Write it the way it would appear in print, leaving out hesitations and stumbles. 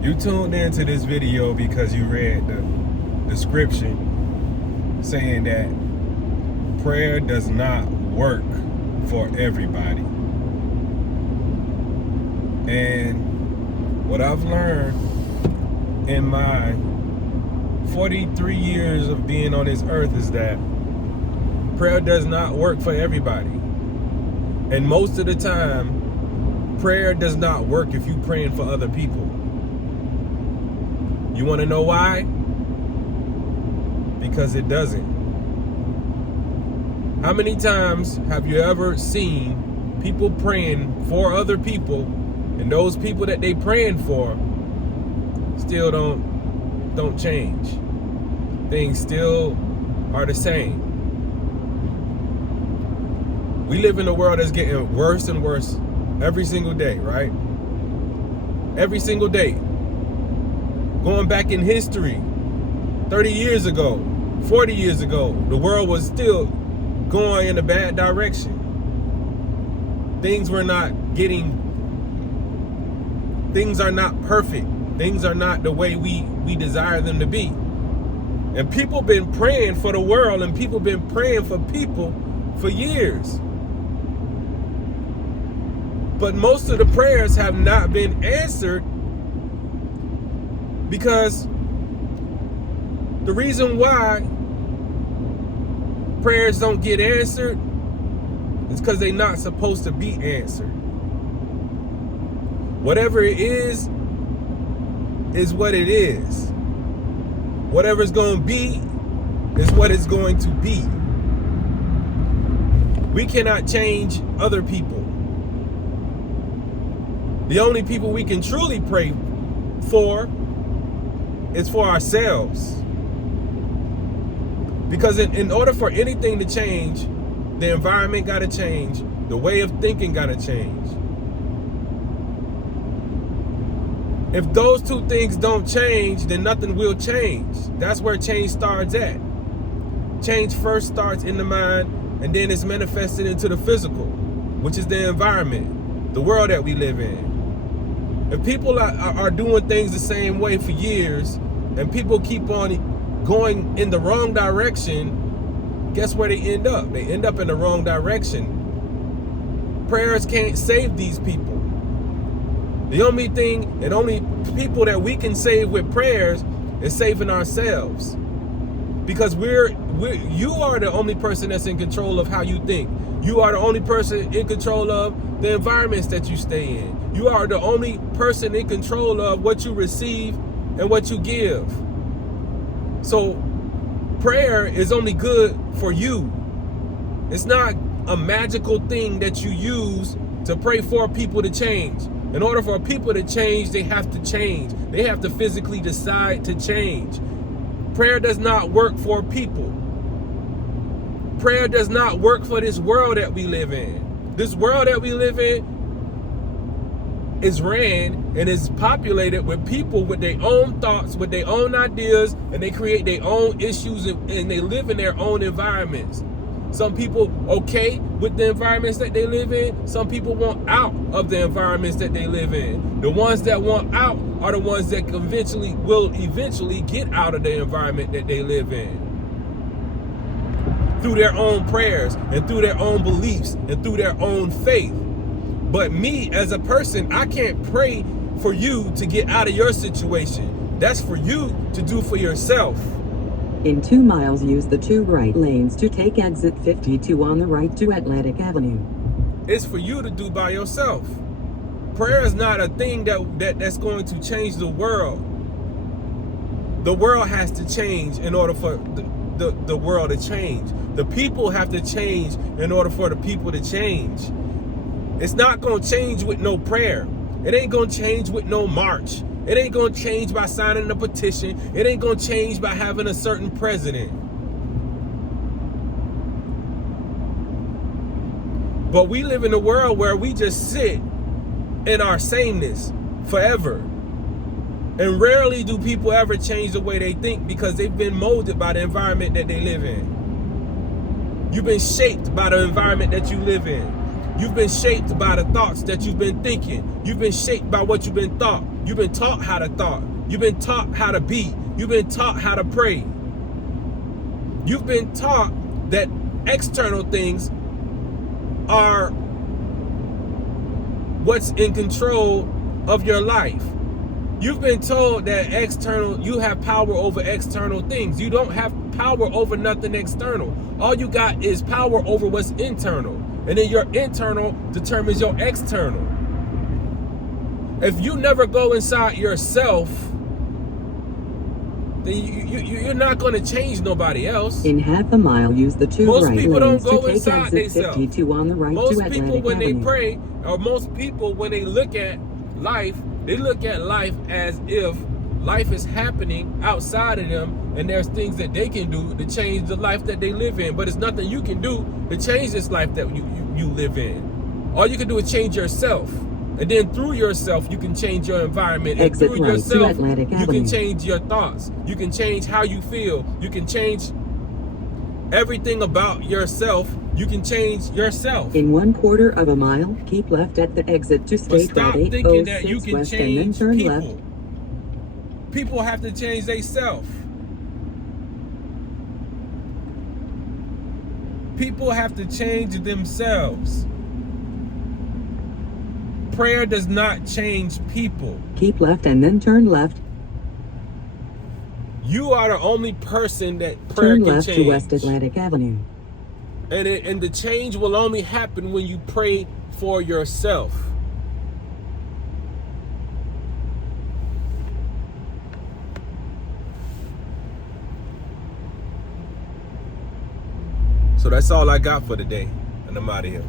You tuned into this video because you read the description saying that prayer does not work for everybody. And what I've learned in my 43 years of being on this earth is that prayer does not work for everybody. And most of the time, prayer does not work if you're praying for other people. You want to know why? Because it doesn't. How many times have you ever seen people praying for other people, and those people that they praying for still don't change? Things still are the same. We live in a world that's getting worse and worse every single day, right? Every single day. Going back in history, 30 years ago, 40 years ago, the world was still going in a bad direction. Things are not perfect. Things are not the way we desire them to be. And people been praying for the world, and people been praying for people for years. But most of the prayers have not been answered because the reason why prayers don't get answered is because they're not supposed to be answered. Whatever it is what it is. Whatever's going to be is what it's going to be. We cannot change other people. The only people we can truly pray for is for ourselves. Because in order for anything to change, the environment got to change. The way of thinking got to change. If those two things don't change, then nothing will change. That's where change starts at. Change first starts in the mind, and then it's manifested into the physical, which is the environment, the world that we live in. If people are doing things the same way for years, and people keep on going in the wrong direction, guess where they end up? They end up in the wrong direction. Prayers can't save these people. The only thing and only people that we can save with prayers is saving ourselves. Because you are the only person that's in control of how you think. You are the only person in control of the environments that you stay in. You are the only person in control of what you receive and what you give. So prayer is only good for you. It's not a magical thing that you use to pray for people to change. In order for people to change, they have to change. They have to physically decide to change. Prayer does not work for people. Prayer does not work for this world that we live in. This world that we live in is ran and is populated with people with their own thoughts, with their own ideas, and they create their own issues and they live in their own environments. Some people okay with the environments that they live in. Some people want out of the environments that they live in. The ones that want out are the ones that will eventually get out of the environment that they live in. Through their own prayers and through their own beliefs and through their own faith. But me as a person, I can't pray for you to get out of your situation. That's for you to do for yourself. In 2 miles, use the 2 right lanes to take exit 52 on the right to Atlantic Avenue. It's for you to do by yourself. Prayer is not a thing that's going to change the world. The world has to change in order for the world to change. The people have to change in order for the people to change. It's not going to change with no prayer. It ain't going to change with no march. It ain't going to change by signing a petition. It ain't going to change by having a certain president. But we live in a world where we just sit in our sameness forever. And rarely do people ever change the way they think because they've been molded by the environment that they live in. You've been shaped by the environment that you live in. You've been shaped by the thoughts that you've been thinking. You've been shaped by what you've been taught. You've been taught how to thought. You've been taught how to be. You've been taught how to pray. You've been taught that external things are what's in control of your life. You've been told that you have power over external things. You don't have power over nothing external. All you got is power over what's internal. And then your internal determines your external. If you never go inside yourself, then you're not going to change nobody else. In half a mile, use the two Most right people lanes don't go to take inside exit themselves. 52 on the right to Most Atlantic people, when they Avenue. pray, or most people, when they look at life, they look at life as if life is happening outside of them, and there's things that they can do to change the life that they live in. But it's nothing you can do to change this life that you live in. All you can do is change yourself. And then through yourself, you can change your environment. And Exit through right to yourself, Atlantic you Avenue. can change your thoughts. You can change how you feel. You can change everything about yourself. You can change yourself. In 1/4 of a mile, keep left at the exit to But State stop Road thinking that you 806 can west and then change turn people. left. People have to change themselves. People have to change themselves. Prayer does not change people. Keep left and then turn left. You are the only person that prayer Turn can left change. to West Atlantic Avenue. And the change will only happen when you pray for yourself. So that's all I got for today, and I'm out of here.